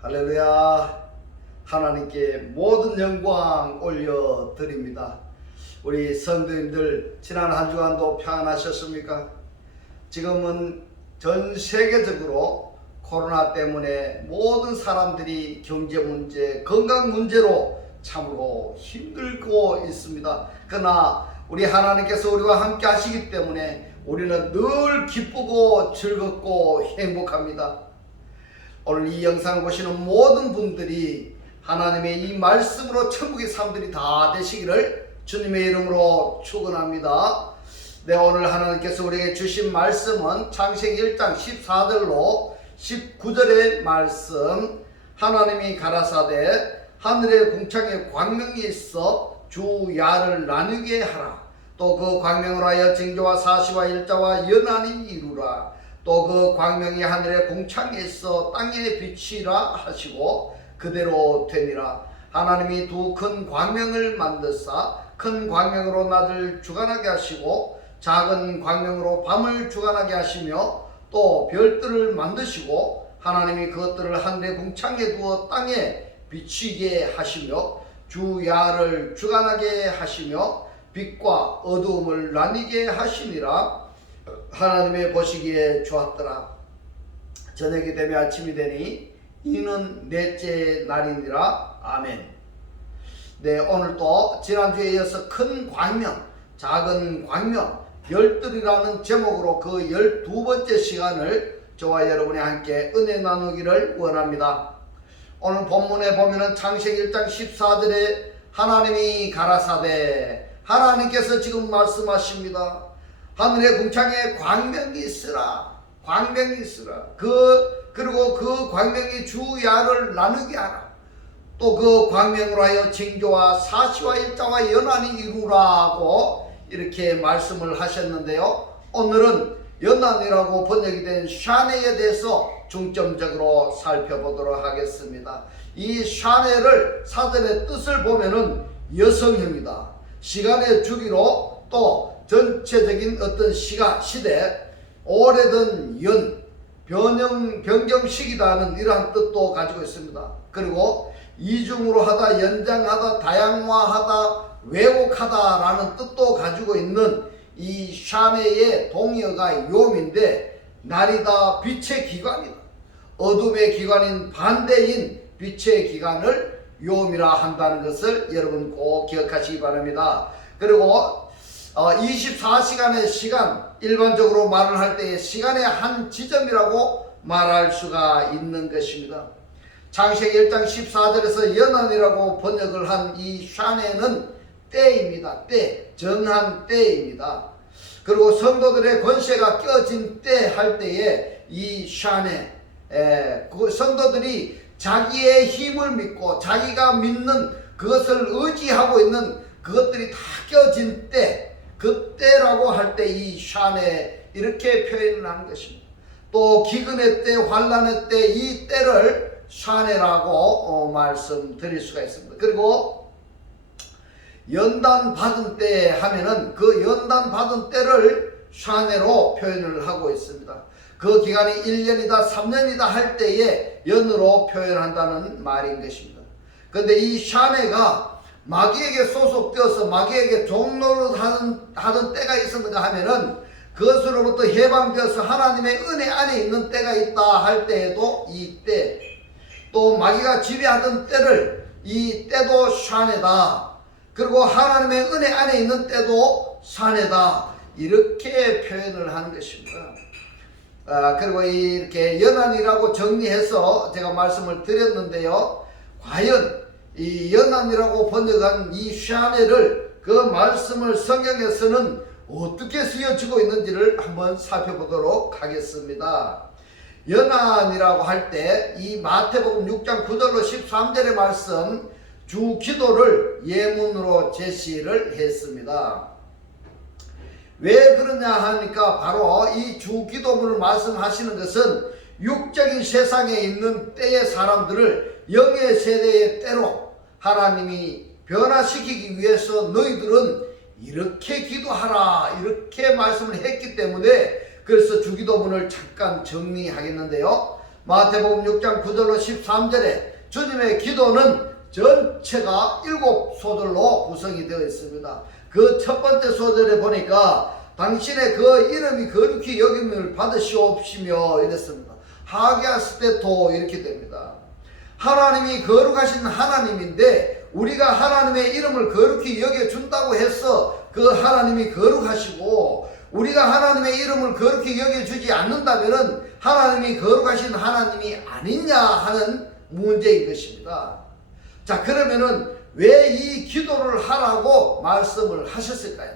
할렐루야. 하나님께 모든 영광 올려드립니다. 우리 성도님들 지난 한 주간도 평안하셨습니까? 지금은 전 세계적으로 코로나 때문에 모든 사람들이 경제 문제, 건강 문제로 참으로 힘들고 있습니다. 그러나 우리 하나님께서 우리와 함께 하시기 때문에 우리는 늘 기쁘고 즐겁고 행복합니다. 오늘 이 영상을 보시는 모든 분들이 하나님의 이 말씀으로 천국의 사람들이 다 되시기를 주님의 이름으로 축원합니다. 네, 오늘 하나님께서 우리에게 주신 말씀은 창세기 1장 14절로 19절의 말씀. 하나님이 가라사대 하늘의 궁창에 광명이 있어 주야를 나누게 하라. 또 그 광명으로 하여 징조와 사시와 일자와 연한이 이루라. 또 그 광명이 하늘의 궁창에 있어 땅에 비치라 하시고 그대로 되니라. 하나님이 두 큰 광명을 만드사 큰 광명으로 낮을 주관하게 하시고 작은 광명으로 밤을 주관하게 하시며 또 별들을 만드시고 하나님이 그것들을 하늘의 궁창에 두어 땅에 비치게 하시며 주야를 주관하게 하시며 빛과 어두움을 나뉘게 하시니라. 하나님의 보시기에 좋았더라. 저녁이 되며 아침이 되니 이는 넷째 날이니라. 아멘. 네, 오늘도 지난주에 이어서 큰 광명, 작은 광명, 별들이라는 제목으로 그 12번째 시간을 저와 여러분이 함께 은혜 나누기를 원합니다. 오늘 본문에 보면은 창세기 1장 14절에 하나님이 가라사대, 하나님께서 지금 말씀하십니다. 하늘의 궁창에 광명이 있으라. 광명이 있으라. 그리고 그 광명이 주야를 나누게 하라. 또 그 광명으로 하여 징조와 사시와 일자와 연한이 이루라고 이렇게 말씀을 하셨는데요. 오늘은 연한이라고 번역이 된 샤네에 대해서 중점적으로 살펴보도록 하겠습니다. 이 샤네를 사전의 뜻을 보면은 여성입니다. 시간의 주기로 또 전체적인 어떤 시대, 오래된 변경시기다는 이러한 뜻도 가지고 있습니다. 그리고 이중으로 하다, 연장하다, 다양화하다, 왜곡하다라는 뜻도 가지고 있는 이 샤네의 동의어가 욤인데, 날이다, 빛의 기관이다. 어둠의 기관인 반대인 빛의 기관을 욤이라 한다는 것을 여러분 꼭 기억하시기 바랍니다. 그리고 24시간의 시간, 일반적으로 말을 할 때의 시간의 한 지점이라고 말할 수가 있는 것입니다. 창세기 1장 14절에서 연한이라고 번역을 한 이 샤네는 때입니다. 때, 정한 때입니다. 그리고 성도들의 권세가 껴진 때 할 때에 이 샤네, 그 성도들이 자기의 힘을 믿고 자기가 믿는 그것을 의지하고 있는 그것들이 다 껴진 때, 그때라고 할 때 이 샤네 이렇게 표현을 하는 것입니다. 또 기근의 때, 환난의 때 이 때를 샤네라고 말씀드릴 수가 있습니다. 그리고 연단 받은 때 하면은 그 연단 받은 때를 샤네로 표현을 하고 있습니다. 그 기간이 1년이다 3년이다 할 때에 연으로 표현한다는 말인 것입니다. 그런데 이 샤네가 마귀에게 소속되어서 마귀에게 종노릇 하던 때가 있었는가 하면은 그것으로부터 해방되어서 하나님의 은혜 안에 있는 때가 있다 할 때에도 이 때, 또 마귀가 지배하던 때를 이 때도 샤네다. 그리고 하나님의 은혜 안에 있는 때도 샤네다. 이렇게 표현을 하는 것입니다. 그리고 이렇게 연한이라고 정리해서 제가 말씀을 드렸는데요. 과연 이 연한이라고 번역한 이 샤네를, 그 말씀을 성경에서는 어떻게 쓰여지고 있는지를 한번 살펴보도록 하겠습니다. 연한이라고 할 때 이 마태복음 6장 9절로 13절의 말씀, 주 기도를 예문으로 제시를 했습니다. 왜 그러냐 하니까 바로 이 주 기도문을 말씀하시는 것은 육적인 세상에 있는 때의 사람들을 영의 세대의 때로 하나님이 변화시키기 위해서 너희들은 이렇게 기도하라 이렇게 말씀을 했기 때문에, 그래서 주기도문을 잠깐 정리하겠는데요. 마태복음 6장 9절로 13절에 주님의 기도는 전체가 7소절로 구성이 되어 있습니다. 그 첫 번째 소절에 보니까 당신의 그 이름이 거룩히 여김을 받으시옵시며 이랬습니다. 하게아스테토 이렇게 됩니다. 하나님이 거룩하신 하나님인데 우리가 하나님의 이름을 거룩히 여겨준다고 해서 그 하나님이 거룩하시고, 우리가 하나님의 이름을 거룩히 여겨주지 않는다면 하나님이 거룩하신 하나님이 아니냐 하는 문제인 것입니다. 자, 그러면은 왜 이 기도를 하라고 말씀을 하셨을까요?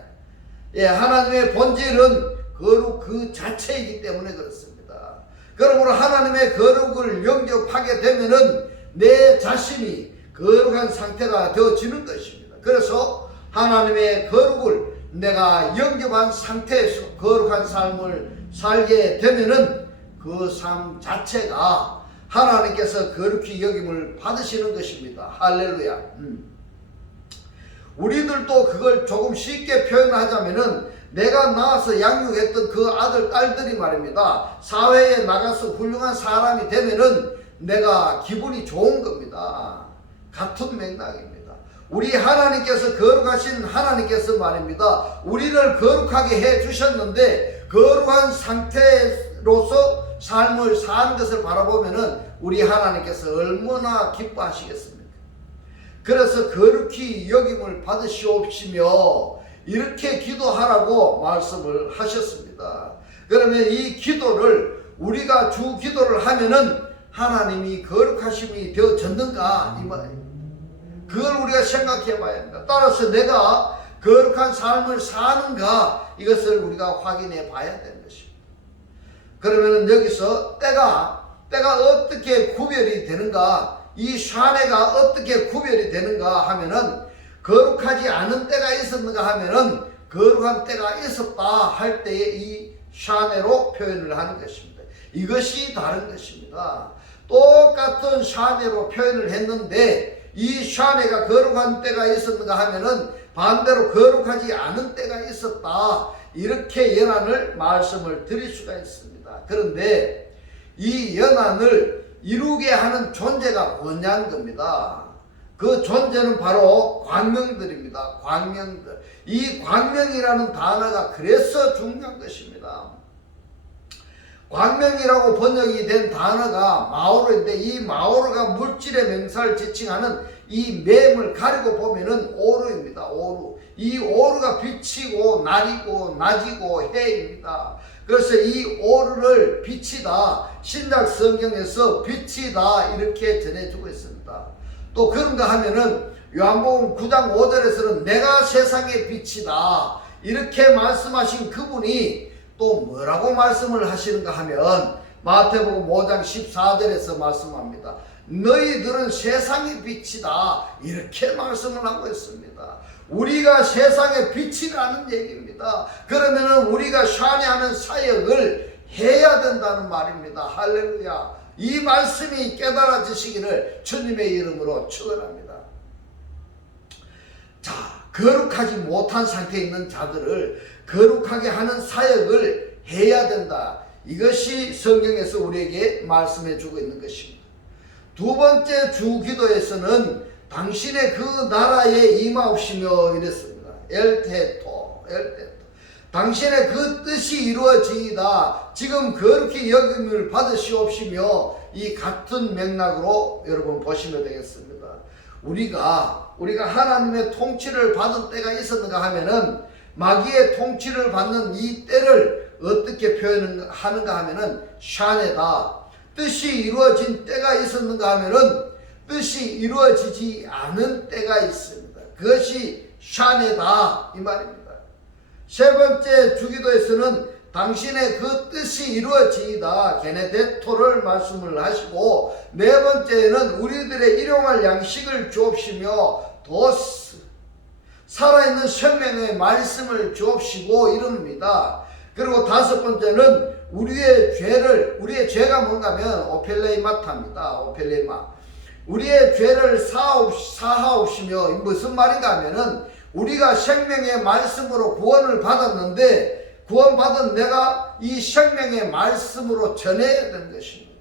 예, 하나님의 본질은 거룩 그 자체이기 때문에 그렇습니다. 그러므로 하나님의 거룩을 영접하게 되면은 내 자신이 거룩한 상태가 되어지는 것입니다. 그래서 하나님의 거룩을 내가 영접한 상태에서 거룩한 삶을 살게 되면은 그 삶 자체가 하나님께서 거룩히 여김을 받으시는 것입니다. 할렐루야. 우리들도 그걸 조금 쉽게 표현하자면은 내가 낳아서 양육했던 그 아들, 딸들이 말입니다. 사회에 나가서 훌륭한 사람이 되면은 내가 기분이 좋은 겁니다. 같은 맥락입니다. 우리 하나님께서 거룩하신 하나님께서 말입니다. 우리를 거룩하게 해 주셨는데 거룩한 상태로서 삶을 사는 것을 바라보면은 우리 하나님께서 얼마나 기뻐하시겠습니까? 그래서 거룩히 여김을 받으시옵시며 이렇게 기도하라고 말씀을 하셨습니다. 그러면 이 기도를 우리가 주 기도를 하면은 하나님이 거룩하심이 되어졌는가 이 말입니다. 그걸 우리가 생각해 봐야 합니다. 따라서 내가 거룩한 삶을 사는가 이것을 우리가 확인해 봐야 되는 것입니다. 그러면은 여기서 때가 어떻게 구별이 되는가, 이 샤네가 어떻게 구별이 되는가 하면은 거룩하지 않은 때가 있었는가 하면은 거룩한 때가 있었다 할 때에 이 샤네로 표현을 하는 것입니다. 이것이 다른 것입니다. 똑같은 샤네로 표현을 했는데 이 샤네가 거룩한 때가 있었는가 하면은 반대로 거룩하지 않은 때가 있었다, 이렇게 연한을 말씀을 드릴 수가 있습니다. 그런데 이 연한을 이루게 하는 존재가 뭐냐는 겁니다. 그 존재는 바로 광명들입니다. 광명들. 이 광명이라는 단어가 그래서 중요한 것입니다. 광명이라고 번역이 된 단어가 마오르인데 이 마오르가 물질의 명사를 지칭하는 이 맴을 가리고 보면은 오르입니다. 오르. 이 오르가 빛이고 날이고 낮이고 해입니다. 그래서 이 오르를 빛이다, 신약 성경에서 빛이다 이렇게 전해주고 있습니다. 또 그런가 하면은 요한복음 9장 5절에서는 내가 세상의 빛이다 이렇게 말씀하신 그분이 또 뭐라고 말씀을 하시는가 하면 마태복음 5장 14절에서 말씀합니다. 너희들은 세상의 빛이다 이렇게 말씀을 하고 있습니다. 우리가 세상의 빛이라는 얘기입니다. 그러면은 우리가 샤네하는 사역을 해야 된다는 말입니다. 할렐루야. 이 말씀이 깨달아지시기를 주님의 이름으로 축원합니다. 자, 거룩하지 못한 상태에 있는 자들을 거룩하게 하는 사역을 해야 된다. 이것이 성경에서 우리에게 말씀해 주고 있는 것입니다. 두 번째 주기도에서는 당신의 그 나라에 임하옵시며 이랬습니다. 엘테토. 당신의 그 뜻이 이루어지이다. 지금 거룩히 여김을 받으시옵시며 이 같은 맥락으로 여러분 보시면 되겠습니다. 우리가 하나님의 통치를 받은 때가 있었는가 하면은 마귀의 통치를 받는 이 때를 어떻게 표현하는가 하면은 샤네다. 뜻이 이루어진 때가 있었는가 하면은 뜻이 이루어지지 않은 때가 있습니다. 그것이 샤네다 이 말입니다. 세 번째 주기도에서는 당신의 그 뜻이 이루어지이다 게네데토를 말씀을 하시고, 네 번째는 우리들의 일용할 양식을 주옵시며 도스 살아있는 생명의 말씀을 주옵시고 이릅니다. 그리고 다섯 번째는 우리의 죄가 뭔가 하면 오펠레이마타입니다. 오펠레이마. 우리의 죄를 사하옵시며 무슨 말인가 하면은 우리가 생명의 말씀으로 구원을 받았는데 구원받은 내가 이 생명의 말씀으로 전해야 되는 것입니다.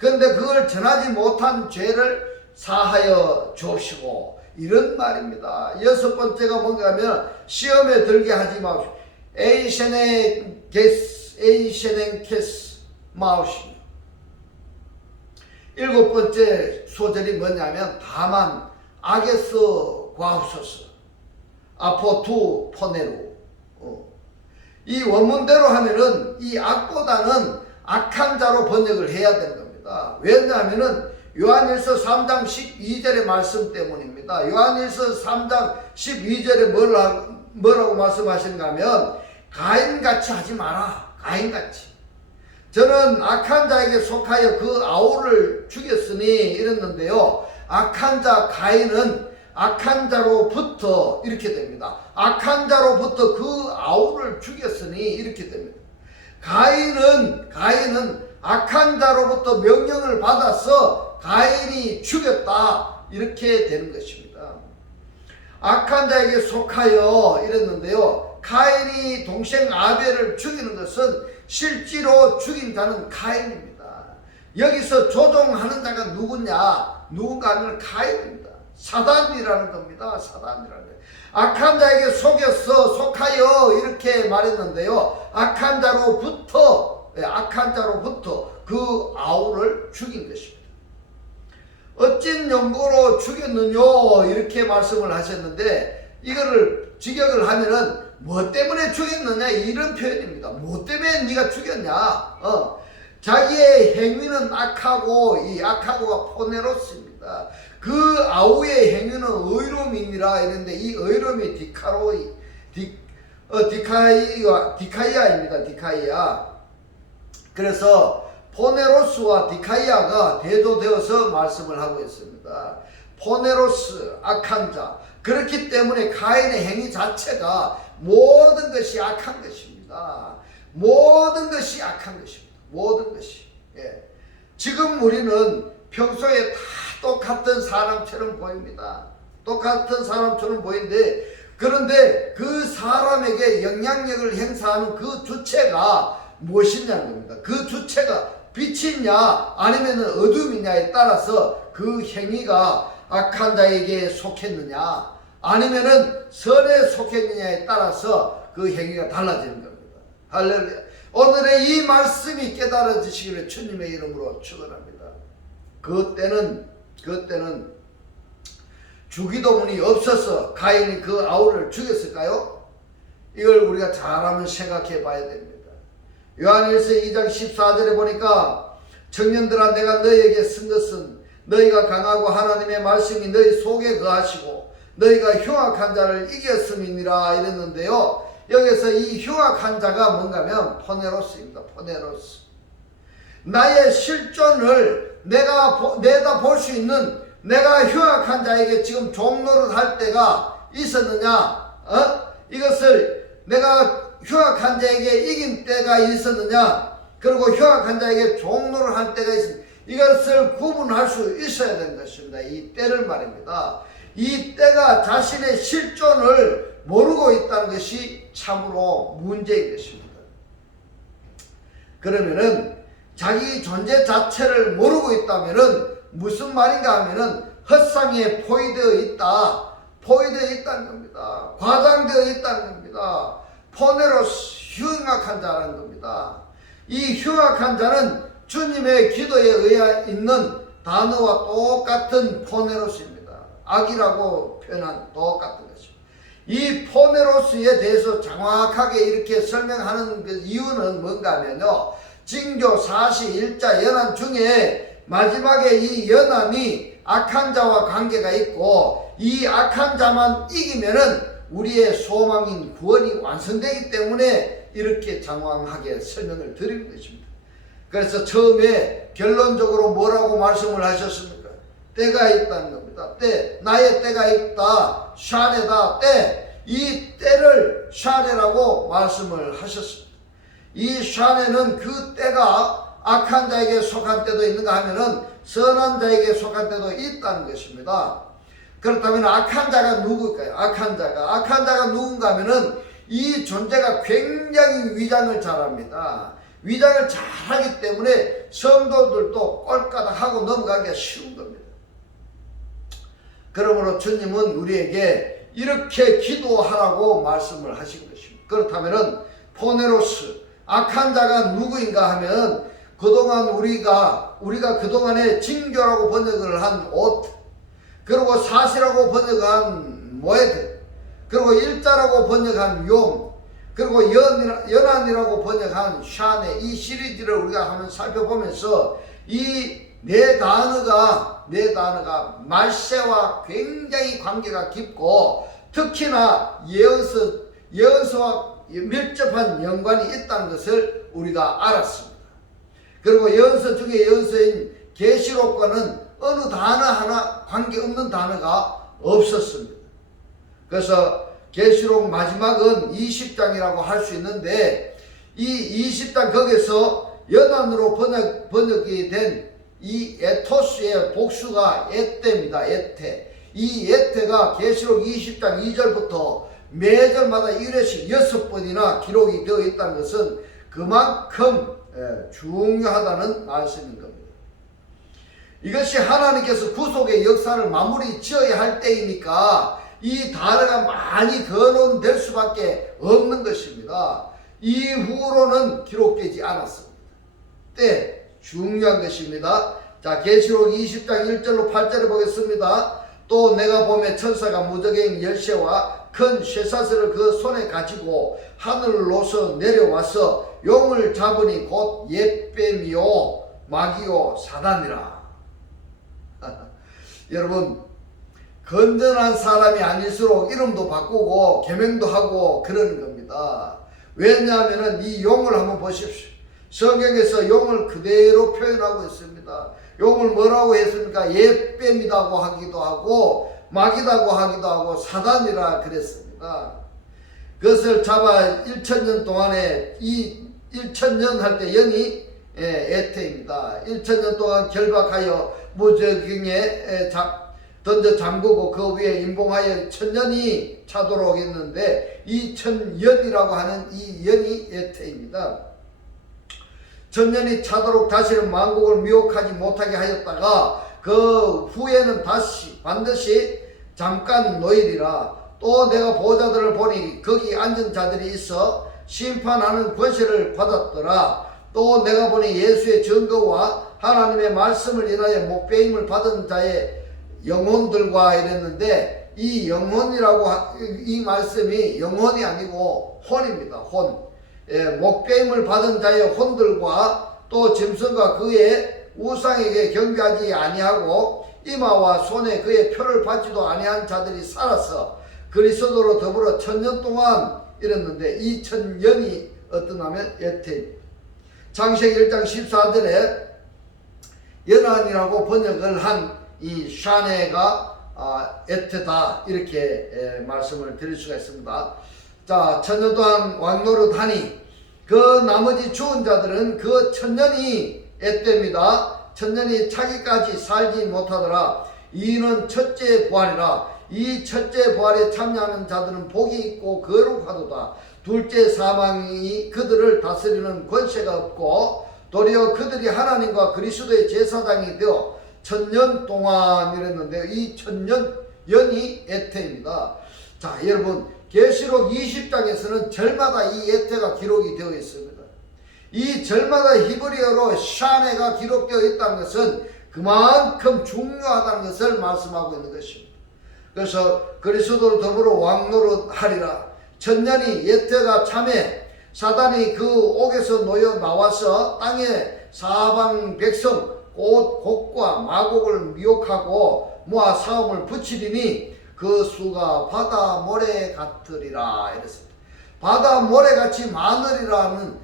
그런데 그걸 전하지 못한 죄를 사하여 주옵시고, 이런 말입니다. 여섯 번째가 뭔가 하면 시험에 들게 하지 마옵시고, 에이셰넨 캐스 마옵시고. 일곱 번째 소절이 뭐냐면 다만 악에서 구하옵소서, 아포투 포네로. 이 원문대로 하면은 이 악보다는 악한 자로 번역을 해야 되는 겁니다. 왜냐하면은 요한일서 3장 12절의 말씀 때문입니다. 요한일서 3장 12절에 뭐라고 말씀하시는가 하면 가인같이 하지 마라. 가인같이. 저는 악한 자에게 속하여 그 아우를 죽였으니 이랬는데요. 악한 자 가인은 악한 자로부터 이렇게 됩니다. 악한 자로부터 그 아우를 죽였으니 이렇게 됩니다. 가인은 악한 자로부터 명령을 받아서 가인이 죽였다, 이렇게 되는 것입니다. 악한 자에게 속하여 이랬는데요. 가인이 동생 아벨을 죽이는 것은 실제로 죽인 자는 가인입니다. 여기서 조종하는 자가 누군가 하면 가인입니다. 사단이라는 겁니다. 사단이라는 거예요. 악한 자에게 속하여 이렇게 말했는데요. 악한 자로부터 그 아우를 죽인 것입니다. 어찐 연고로 죽였느냐, 이렇게 말씀을 하셨는데, 이거를 직역을 하면은 뭐 때문에 죽였느냐, 이런 표현입니다. 뭐 때문에 네가 죽였냐. 자기의 행위는 악하고, 이 악하고가 포네로스입니다. 그 아우의 행위는 의로움이니라 이랬는데, 이 의로움이 디카이아입니다. 디카이아. 그래서 포네로스와 디카이아가 대조되어서 말씀을 하고 있습니다. 포네로스, 악한 자. 그렇기 때문에 가인의 행위 자체가 모든 것이 악한 것입니다. 모든 것이 악한 것입니다. 모든 것이. 예. 지금 우리는 평소에 다 똑같은 사람처럼 보입니다. 똑같은 사람처럼 보이는데, 그런데 그 사람에게 영향력을 행사하는 그 주체가 무엇이냐는 겁니다. 그 주체가 빛이냐 아니면 어둠이냐에 따라서 그 행위가 악한 자에게 속했느냐 아니면은 선에 속했느냐에 따라서 그 행위가 달라지는 겁니다. 할렐루야. 오늘의 이 말씀이 깨달아지시기를 주님의 이름으로 축원합니다. 그때는 주기도문이 없어서 가인이 그 아우를 죽였을까요? 이걸 우리가 잘 한번 생각해 봐야 됩니다. 요한일서 2장 14절에 보니까 청년들아, 내가 너희에게 쓴 것은 너희가 강하고 하나님의 말씀이 너희 속에 거하시고 너희가 흉악한 자를 이겼음이니라 이랬는데요. 여기서 이 흉악한 자가 뭔가 하면 포네로스입니다. 포네로스. 나의 실존을 내다 볼 수 있는, 내가 흉악한 자에게 지금 종노릇 할 때가 있었느냐? 이것을 내가 흉악한 자에게 이긴 때가 있었느냐? 그리고 흉악한 자에게 종노릇 할 때가 있었느냐? 이것을 구분할 수 있어야 되는 것입니다. 이 때를 말입니다. 이 때가 자신의 실존을 모르고 있다는 것이 참으로 문제인 것입니다. 그러면은 자기 존재 자체를 모르고 있다면은 무슨 말인가 하면은 헛상에 포위되어 있다는 겁니다. 과장되어 있다는 겁니다. 포네로스, 흉악한 자라는 겁니다. 이 흉악한 자는 주님의 기도에 의해 있는 단어와 똑같은 포네로스입니다. 악이라고 표현한 똑같은 것입니다. 이 포네로스에 대해서 정확하게 이렇게 설명하는 그 이유는 뭔가 하면요, 징조 41자 연한 중에 마지막에 이 연함이 악한 자와 관계가 있고, 이 악한 자만 이기면은 우리의 소망인 구원이 완성되기 때문에 이렇게 장황하게 설명을 드리는 것입니다. 그래서 처음에 결론적으로 뭐라고 말씀을 하셨습니까? 때가 있다는 겁니다. 때, 나의 때가 있다. 샤레다, 때. 이 때를 샤레라고 말씀을 하셨습니다. 이 샤레는 그 때가 악한 자에게 속한 때도 있는가 하면은 선한 자에게 속한 때도 있다는 것입니다. 그렇다면 악한 자가 누구일까요? 악한 자가 누군가 하면은 이 존재가 굉장히 위장을 잘합니다. 위장을 잘하기 때문에 성도들도 꼴까닥하고 넘어가기가 쉬운 겁니다. 그러므로 주님은 우리에게 이렇게 기도하라고 말씀을 하신 것입니다. 그렇다면 포네로스, 악한 자가 누구인가 하면 그동안 우리가 그동안에 징조라고 번역을 한 옷, 그리고 사시라고 번역한 모에드, 그리고 일자라고 번역한 용, 그리고 연한이라고 번역한 샤네, 이 시리즈를 우리가 한번 살펴보면서 이 네 단어가 말세와 굉장히 관계가 깊고 특히나 예언서와 밀접한 연관이 있다는 것을 우리가 알았습니다. 그리고 예언서 중에 예언서인 계시록과는 어느 단어 하나 관계없는 단어가 없었습니다. 그래서 계시록 마지막은 20장이라고 할 수 있는데 이 20장 거기서 연한으로 번역이 된 이 에토스의 복수가 에테입니다. 에테. 이 에테가 계시록 20장 2절부터 매절마다 1회씩 6번이나 기록이 되어 있다는 것은 그만큼 중요하다는 말씀인 겁니다. 이것이 하나님께서 구속의 역사를 마무리 지어야 할 때이니까 이 단어가 많이 거론될 수밖에 없는 것입니다. 이후로는 기록되지 않았습니다. 중요한 것입니다. 자, 계시록 20장 1절로 8절을 보겠습니다. 또 내가 보매 천사가 무적행 열쇠와 큰 쇠사슬을 그 손에 가지고 하늘로서 내려와서 용을 잡으니 곧 옛뱀이요 마귀요 사단이라. 여러분, 건전한 사람이 아닐수록 이름도 바꾸고 계명도 하고 그러는 겁니다. 왜냐하면 이 용을 한번 보십시오. 성경에서 용을 그대로 표현하고 있습니다. 용을 뭐라고 했습니까? 옛뱀이라고 하기도 하고 마귀라고 하기도 하고 사단이라 그랬습니다. 그것을 잡아 1000년 동안에 이 1000년 할 때 연이 에테입니다. 1000년 동안 결박하여 무저경에 던져 잠그고 그 위에 임봉하여 1000년이 차도록 했는데 이 1000년이라고 하는 이 연이 에테입니다. 1000년이 차도록 다시는 만국을 미혹하지 못하게 하였다가 그 후에는 반드시 잠깐 노일이라. 또 내가 보호자들을 보니 거기 앉은 자들이 있어 심판하는 권세를 받았더라. 또 내가 보니 예수의 증거와 하나님의 말씀을 인하여 목배임을 받은 자의 영혼들과 이랬는데 이 영혼이라고 이 말씀이 영혼이 아니고 혼입니다. 혼. 목배임을 받은 자의 혼들과 또 짐승과 그의 우상에게 경배하지 아니하고 이마와 손에 그의 표를 받지도 아니한 자들이 살아서 그리스도로 더불어 1000년 동안 이랬는데 이 1000년이 어떠냐면 에테. 창세기 1장 14절에 연한이라고 번역을 한 이 샤네가 에테다 이렇게 말씀을 드릴 수가 있습니다. 자, 1000년 동안 왕노릇하니 그 나머지 죽은 자들은 그 1000년이 에테입니다. 1000년이 차기까지 살지 못하더라. 이는 첫째 부활이라. 이 첫째 부활에 참여하는 자들은 복이 있고 거룩하도다. 둘째 사망이 그들을 다스리는 권세가 없고 도리어 그들이 하나님과 그리스도의 제사장이 되어 1000년 동안 이랬는데 이 1000년이 에테입니다. 자, 여러분, 계시록 20장에서는 절마다 이 에테가 기록이 되어 있습니다. 이 절마다 히브리어로 샤네가 기록되어 있다는 것은 그만큼 중요하다는 것을 말씀하고 있는 것입니다. 그래서 그리스도로 더불어 왕노릇하리라. 1000년이 에테가 참에 사단이 그 옥에서 놓여 나와서 땅에 사방 백성 곳과 마곡을 미혹하고 모아 사움을 붙이리니 그 수가 바다 모래 같으리라 이랬습니다. 바다 모래같이 많으리라는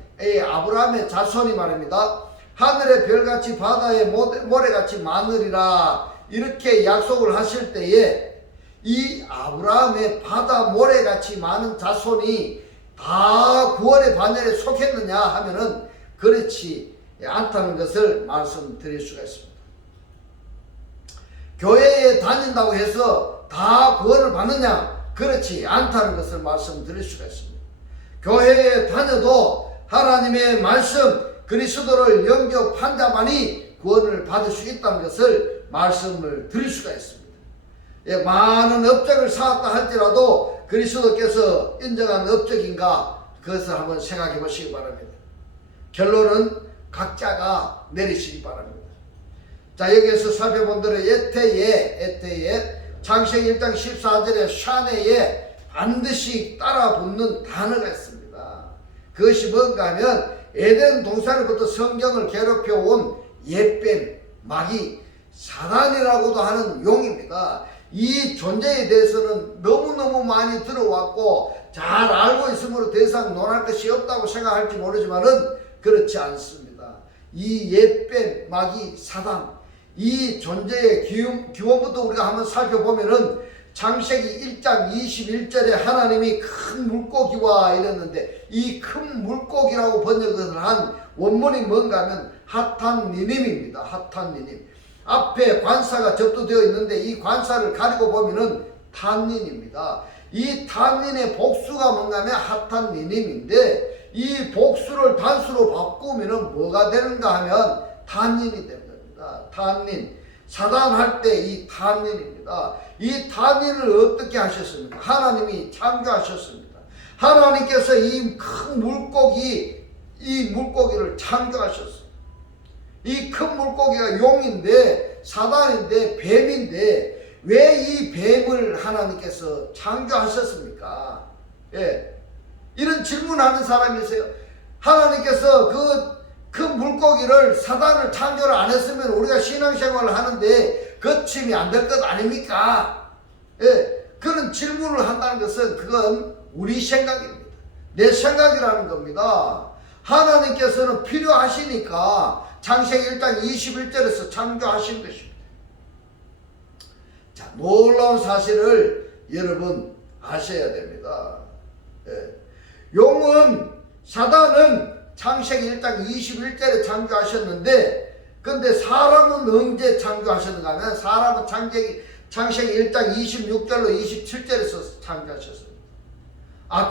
아브라함의 자손이 말입니다. 하늘의 별같이 바다의 모래같이 많으리라 이렇게 약속을 하실 때에 이 아브라함의 바다 모래같이 많은 자손이 다 구원의 반열에 속했느냐 하면은 그렇지 않다는 것을 말씀드릴 수가 있습니다. 교회에 다닌다고 해서 다 구원을 받느냐? 그렇지 않다는 것을 말씀드릴 수가 있습니다. 교회에 다녀도 하나님의 말씀, 그리스도를 영접한 자만이 구원을 받을 수 있다는 것을 말씀을 드릴 수가 있습니다. 예, 많은 업적을 쌓았다 할지라도 그리스도께서 인정한 업적인가 그것을 한번 생각해 보시기 바랍니다. 결론은 각자가 내리시기 바랍니다. 자, 여기에서 살펴본 대로 에테에 창세기 1장 14절에 샤네에 반드시 따라붙는 단어가 있습니다. 그것이 뭔가 하면 에덴 동산으로부터 성경을 괴롭혀온 옛뱀, 마귀, 사단이라고도 하는 용입니다. 이 존재에 대해서는 너무너무 많이 들어왔고 잘 알고 있으므로 더 이상 논할 것이 없다고 생각할지 모르지만은 그렇지 않습니다. 이 옛뱀, 마귀, 사단, 이 존재의 기원부터 우리가 한번 살펴보면은 창세기 1장 21절에 하나님이 큰 물고기와 이랬는데 이 큰 물고기라고 번역을 한 원문이 뭔가 하면 하탄니님입니다. 하탄니님. 앞에 관사가 접두되어 있는데 이 관사를 가리고 보면은 탄닌입니다. 이 탄닌의 복수가 뭔가 하면 하탄니님인데 이 복수를 단수로 바꾸면은 뭐가 되는가 하면 탄닌이 됩니다. 탄닌. 사단할 때 이 탄닌입니다. 이 탄닌을 어떻게 하셨습니까? 하나님이 창조하셨습니다. 하나님께서 이 큰 물고기, 이 물고기를 창조하셨습니다. 이 큰 물고기가 용인데 사단인데 뱀인데 왜 이 뱀을 하나님께서 창조하셨습니까? 예. 이런 질문하는 사람이 있어요. 하나님께서 그 물고기를 사단을 창조를 안 했으면 우리가 신앙생활을 하는데 거침이 안 될 것 아닙니까? 예. 그런 질문을 한다는 것은 그건 우리 생각입니다. 내 생각이라는 겁니다. 하나님께서는 필요하시니까 창세기 1장 21절에서 창조하신 것입니다. 자, 놀라운 사실을 여러분 아셔야 됩니다. 예. 용은, 사단은 창세기 1장 21절에 창조하셨는데 근데 사람은 언제 창조하셨는가 하면 사람은 창세기 1장 26절로 27절에서 창조하셨습니다.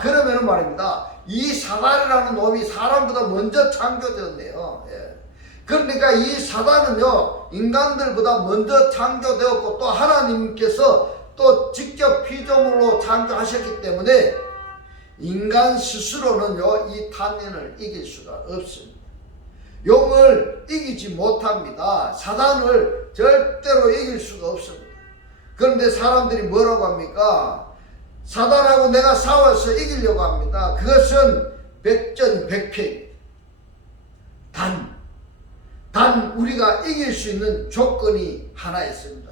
그러면은 말입니다. 이 사단이라는 놈이 사람보다 먼저 창조되었네요. 예. 그러니까 이 사단은요 인간들보다 먼저 창조되었고 또 하나님께서 또 직접 피조물로 창조하셨기 때문에 인간 스스로는요 이 탄닌을 이길 수가 없습니다. 용을 이기지 못합니다. 사단을 절대로 이길 수가 없습니다. 그런데 사람들이 뭐라고 합니까? 사단하고 내가 싸워서 이기려고 합니다. 그것은 백전백패입니다. 단 우리가 이길 수 있는 조건이 하나 있습니다.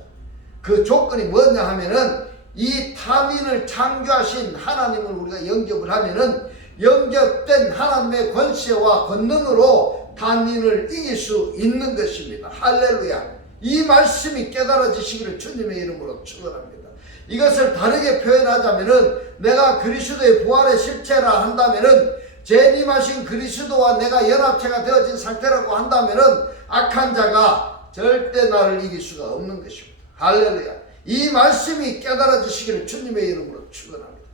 그 조건이 뭐냐 하면은 이 탄닌을 창조하신 하나님을 우리가 영접을 하면은 영접된 하나님의 권세와 권능으로 탄닌을 이길 수 있는 것입니다. 할렐루야. 이 말씀이 깨달아지시기를 주님의 이름으로 축원합니다. 이것을 다르게 표현하자면은 내가 그리스도의 부활의 실체라 한다면은 재림하신 그리스도와 내가 연합체가 되어진 상태라고 한다면은 악한 자가 절대 나를 이길 수가 없는 것입니다. 할렐루야. 이 말씀이 깨달아지시기를 주님의 이름으로 축원합니다.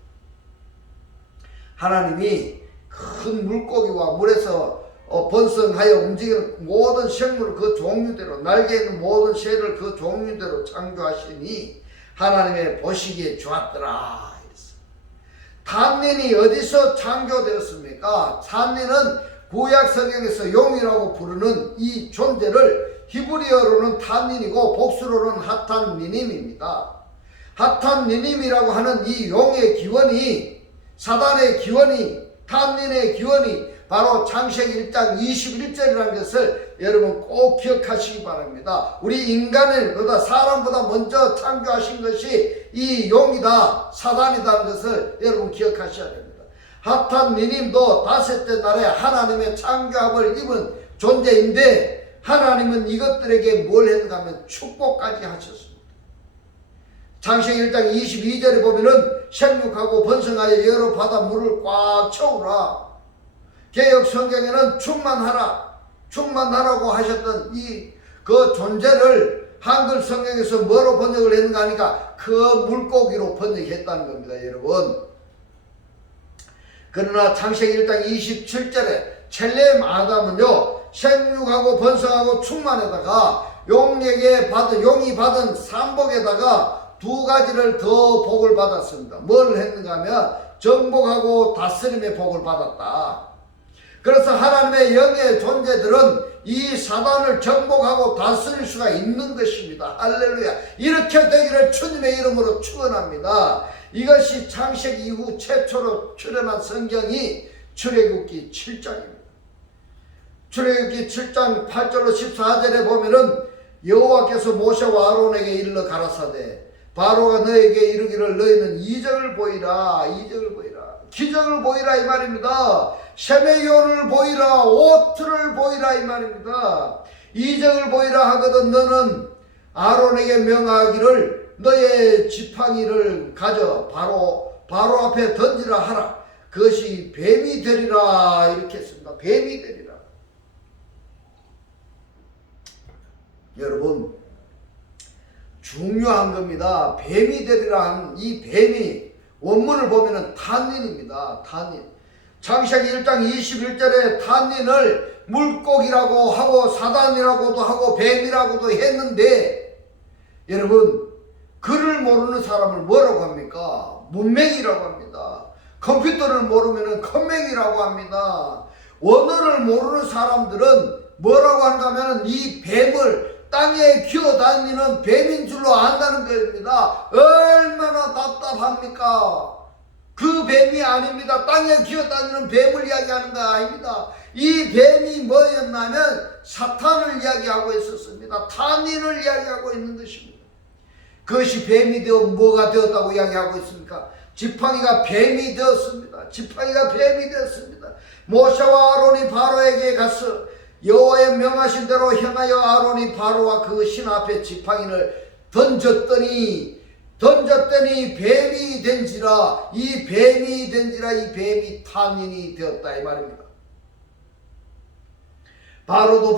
하나님이 큰 물고기와 물에서 번성하여 움직이는 모든 생물을 그 종류대로 날개 있는 모든 새를 그 종류대로 창조하시니 하나님의 보시기에 좋았더라. 탄닌이 어디서 창조되었습니까? 탄닌은 구약 성경에서 용이라고 부르는 이 존재를 히브리어로는 탄닌이고 복수로는 하탄니님입니다. 하탄니님이라고 하는 이 용의 기원이 사단의 기원이 탄닌의 기원이 바로 창세기 1장 21절이라는 것을 여러분 꼭 기억하시기 바랍니다. 우리 인간을 보다 사람보다 먼저 창조하신 것이 이 용이다 사단이다는 것을 여러분 기억하셔야 됩니다. 하탄니님도 다섯째 날에 하나님의 창조함을 입은 존재인데 하나님은 이것들에게 뭘 했는가 하면 축복까지 하셨습니다. 창세기 1장 22절에 보면은 생육하고 번성하여 여러 바닷물을 꽉 채우라. 개역 성경에는 충만하라고 하셨던 그 존재를 한글 성경에서 뭐로 번역을 했는가 하니까 그 물고기로 번역했다는 겁니다, 여러분. 그러나 창세기 1장 27절에 첼렘 아담은요 생육하고 번성하고 충만에다가 용이 받은 삼복에다가 두 가지를 더 복을 받았습니다. 뭘 했는가 하면 정복하고 다스림의 복을 받았다. 그래서 하나님의 영의 존재들은 이 사단을 정복하고 다스릴 수가 있는 것입니다. 할렐루야. 이렇게 되기를 주님의 이름으로 축원합니다. 이것이 창세기 이후 최초로 출현한 성경이 출애굽기 7장입니다. 출애굽기 7장 8절로 14절에 보면은 여호와께서 모세와 아론에게 일러 가라사대 바로가 너에게 이르기를 너희는 이적을 보이라 기적을 보이라 이 말입니다. 셈의 요를 보이라 오트를 보이라 이 말입니다. 이적을 보이라 하거든 너는 아론에게 명하기를 너의 지팡이를 가져 바로 앞에 던지라 하라. 그것이 뱀이 되리라 이렇게 했습니다. 뱀이 되리라. 여러분 중요한 겁니다. 뱀이 되리라 하는 이 뱀이 원문을 보면은 탄닌입니다. 탄닌. 창세기 1장 21절에 탄닌을 물고기라고 하고 사단이라고도 하고 뱀이라고도 했는데 여러분 글을 모르는 사람을 뭐라고 합니까? 문맹이라고 합니다. 컴퓨터를 모르면 컴맹이라고 합니다. 원어를 모르는 사람들은 뭐라고 하는가 하면 이 뱀을 땅에 기어다니는 뱀인 줄로 안다는 겁니다. 얼마나 답답합니까? 그 뱀이 아닙니다. 땅에 기어다니는 뱀을 이야기하는 거 아닙니다. 이 뱀이 뭐였냐면 사탄을 이야기하고 있었습니다. 탄닌을 이야기하고 있는 것입니다. 그것이 뱀이 되어 뭐가 되었다고 이야기하고 있습니까? 지팡이가 뱀이 되었습니다. 지팡이가 뱀이 되었습니다. 모세와 아론이 바로에게 가서 여호와의 명하신 대로 행하여 아론이 바로와 그 신 앞에 지팡이를 던졌더니 뱀이 된지라 이 뱀이 탄닌이 되었다 이 말입니다. 바로도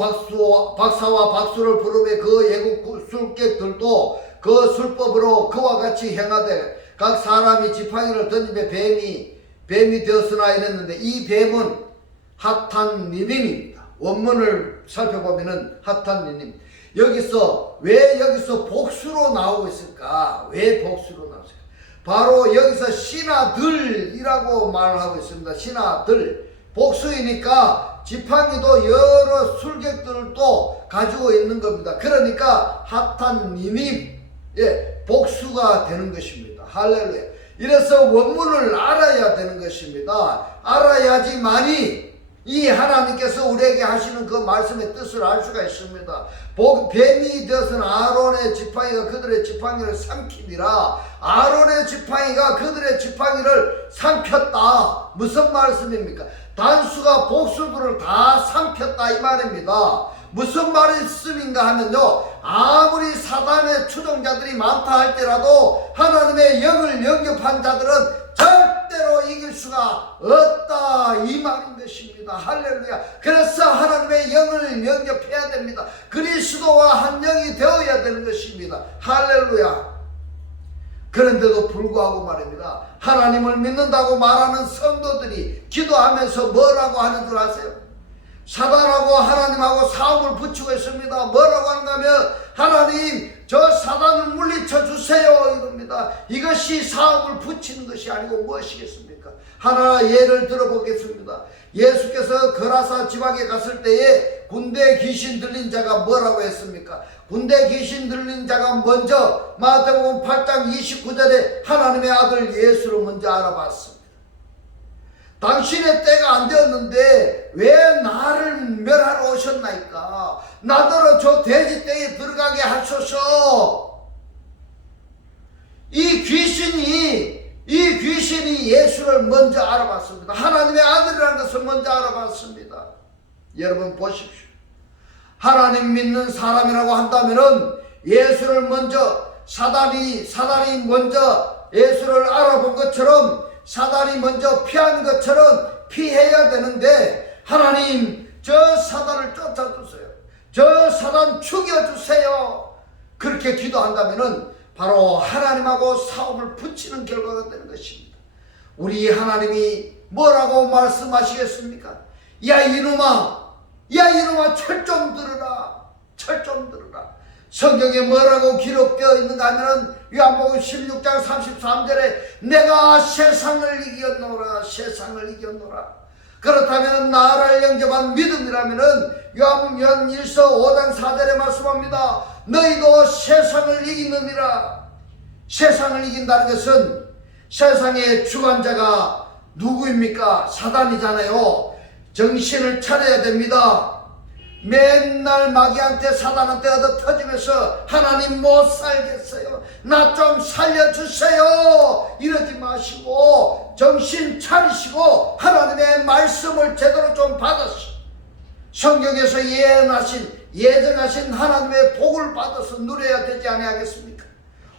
박사와 박수를 부르며 그 애국 술객들도 그 술법으로 그와 같이 행하되 각 사람이 지팡이를 던지며 뱀이 되었으나 이랬는데 이 뱀은 하탄니님입니다. 원문을 살펴보면은 하탄니님. 왜 여기서 복수로 나오고 있을까? 왜 복수로 나왔을까? 바로 여기서 신하들이라고 말을 하고 있습니다. 신하들. 복수이니까 지팡이도 여러 술객들도 가지고 있는 겁니다. 그러니까 하탄니님, 복수가 되는 것입니다. 할렐루야. 이래서 원문을 알아야 되는 것입니다. 알아야지만이 이 하나님께서 우리에게 하시는 그 말씀의 뜻을 알 수가 있습니다. 뱀이 되어서는 아론의 지팡이가 그들의 지팡이를 삼키니라. 아론의 지팡이가 그들의 지팡이를 삼켰다. 무슨 말씀입니까? 단수가 복수들을 다 삼켰다 이 말입니다. 무슨 말씀인가 하면요, 아무리 사단의 추종자들이 많다 할지라도 하나님의 영을 영접한 자들은 절대로 이길 수가 없다 이 말인 것입니다. 할렐루야. 그래서 하나님의 영을 영접해야 됩니다. 그리스도와 한 영이 되어야 되는 것입니다. 할렐루야. 그런데도 불구하고 말입니다, 하나님을 믿는다고 말하는 성도들이 기도하면서 뭐라고 하는 줄 아세요? 사단하고 하나님하고 싸움을 붙이고 있습니다. 뭐라고 하는가 하면 하나님 저 사단을 물리쳐 주세요 이럽니다. 이것이 싸움을 붙이는 것이 아니고 무엇이겠습니까? 하나 예를 들어보겠습니다. 예수께서 거라사 지방에 갔을 때에 군대 귀신 들린 자가 뭐라고 했습니까? 군대 귀신 들린 자가 먼저 마태복음 8장 29절에 하나님의 아들 예수를 먼저 알아봤습니다. 당신의 때가 안 되었는데 왜 나를 멸하러 오셨나이까? 나더러 저 돼지 떼에 들어가게 하소서. 이 귀신이 예수를 먼저 알아봤습니다. 하나님의 아들이라는 것을 먼저 알아봤습니다. 여러분 보십시오. 하나님 믿는 사람이라고 한다면은 예수를 먼저 사단이 먼저 예수를 알아본 것처럼 사단이 먼저 피한 것처럼 피해야 되는데 하나님 저 사단을 쫓아주세요. 저 사단 죽여주세요. 그렇게 기도한다면은 바로 하나님하고 싸움을 붙이는 결과가 되는 것입니다. 우리 하나님이 뭐라고 말씀하시겠습니까? 야 이놈아, 야 이놈아 철 좀 들으라. 철 좀 들으라. 성경에 뭐라고 기록되어 있는가 하면은 요한복음 16장 33절에 내가 세상을 이겼노라. 세상을 이겼노라. 그렇다면 나를 영접한 믿음이라면은 요한복음 1서 5장 4절에 말씀합니다. 너희도 세상을 이기느니라. 세상을 이긴다는 것은 세상의 주관자가 누구입니까? 사단이잖아요. 정신을 차려야 됩니다. 맨날 마귀한테 사단한테 얻어 터지면서 하나님 못 살겠어요. 나 좀 살려주세요. 이러지 마시고 정신 차리시고 하나님의 말씀을 제대로 좀 받으시. 성경에서 예정하신 하나님의 복을 받아서 누려야 되지 아니하겠습니까?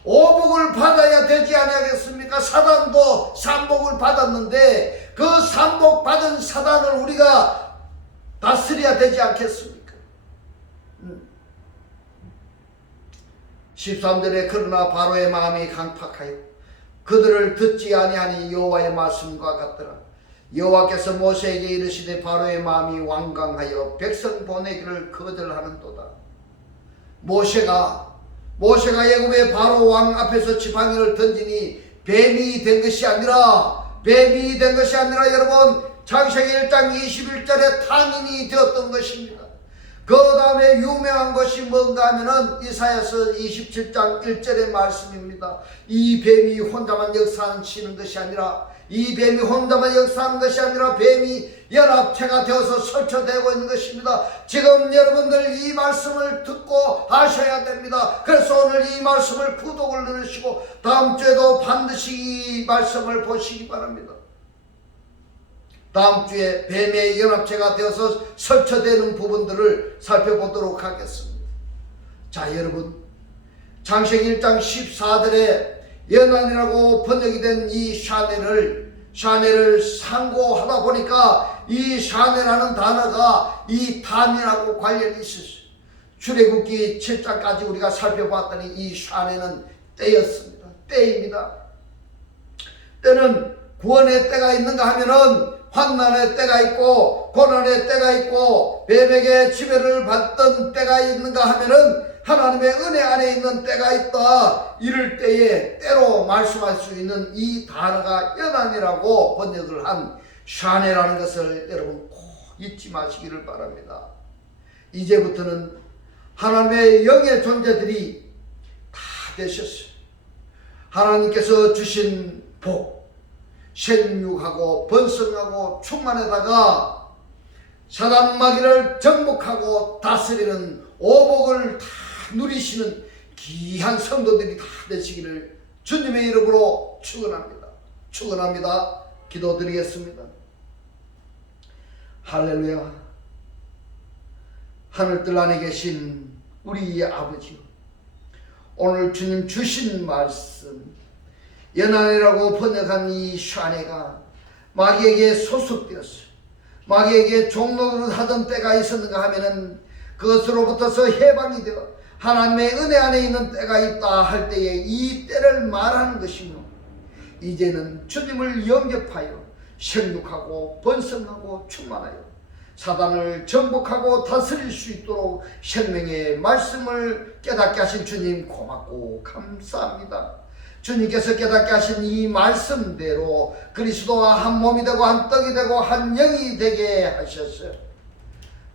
오복을 받아야 되지 아니하겠습니까? 사단도 삼복을 받았는데 그 삼복 받은 사단을 우리가 다스려야 되지 않겠습니까? 13절에 그러나 바로의 마음이 강팍하여 그들을 듣지 아니하니 여호와의 말씀과 같더라. 여호와께서 모세에게 이르시되 바로의 마음이 완강하여 백성 보내기를 거절하는도다. 모세가 애굽의 바로 왕 앞에서 지팡이를 던지니 뱀이 된 것이 아니라 여러분 창세기 1장 21절에 탄인이 되었던 것입니다. 그 다음에 유명한 것이 뭔가 하면은 이사야서 27장 1절의 말씀입니다. 이 뱀이 혼자만 역사하는 것이 아니라 뱀이 연합체가 되어서 설쳐되고 있는 것입니다. 지금 여러분들 이 말씀을 듣고 하셔야 됩니다. 그래서 오늘 이 말씀을 구독을 누르시고 다음 주에도 반드시 이 말씀을 보시기 바랍니다. 다음 주에 뱀의 연합체가 되어서 설쳐되는 부분들을 살펴보도록 하겠습니다. 자 여러분, 창세기 1장 14절에 연한이라고 번역이 된 이 샤넬을 상고하다 보니까 이 샤넬이라는 단어가 이 단이라고 관련이 있었어요. 출애굽기 7장까지 우리가 살펴봤더니 이 샤넬은 때였습니다. 때입니다. 때는 구원의 때가 있는가 하면은 환난의 때가 있고 고난의 때가 있고 뱀에게 지배를 받던 때가 있는가 하면은 하나님의 은혜 안에 있는 때가 있다. 이럴 때에 때로 말씀할 수 있는 이 단어가 연한이라고 번역을 한 샤네라는 것을 여러분 꼭 잊지 마시기를 바랍니다. 이제부터는 하나님의 영의 존재들이 다 되셨어요. 하나님께서 주신 복, 생육하고 번성하고 충만에다가 사단 마귀를 정복하고 다스리는 오복을 다 누리시는 귀한 성도들이 다 되시기를 주님의 이름으로 축원합니다. 기도드리겠습니다. 할렐루야. 하늘들 안에 계신 우리 아버지, 오늘 주님 주신 말씀 연한이라고 번역한 이 샤네가 마귀에게 소속되었어요. 마귀에게 종노릇 하던 때가 있었는가 하면은 그것으로부터서 해방이 되어 하나님의 은혜 안에 있는 때가 있다 할 때에 이 때를 말하는 것이며, 이제는 주님을 영접하여 생육하고 번성하고 충만하여 사단을 정복하고 다스릴 수 있도록 생명의 말씀을 깨닫게 하신 주님 고맙고 감사합니다. 주님께서 깨닫게 하신 이 말씀대로 그리스도와 한 몸이 되고 한 떡이 되고 한 영이 되게 하셨어요.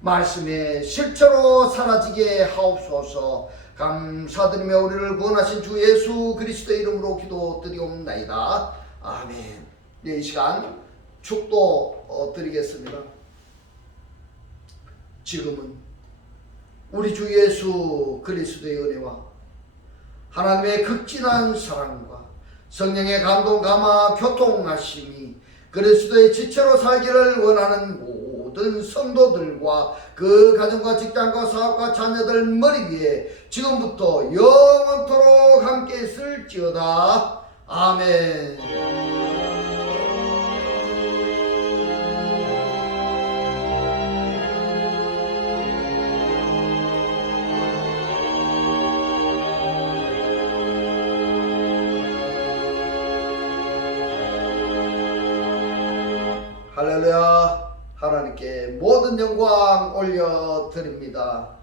말씀의 실체로 사라지게 하옵소서. 감사드리며 우리를 구원하신 주 예수 그리스도의 이름으로 기도드리옵나이다. 아멘. 이 시간 축도 드리겠습니다. 지금은 우리 주 예수 그리스도의 은혜와 하나님의 극진한 사랑과 성령의 감동 감화 교통하심이 그리스도의 지체로 살기를 원하는 모든 성도들과 그 가정과 직장과 사업과 자녀들 머리 위에 지금부터 영원토록 함께 있을지어다. 아멘. 할렐루야. 하나님 하나님께 모든 영광 올려드립니다.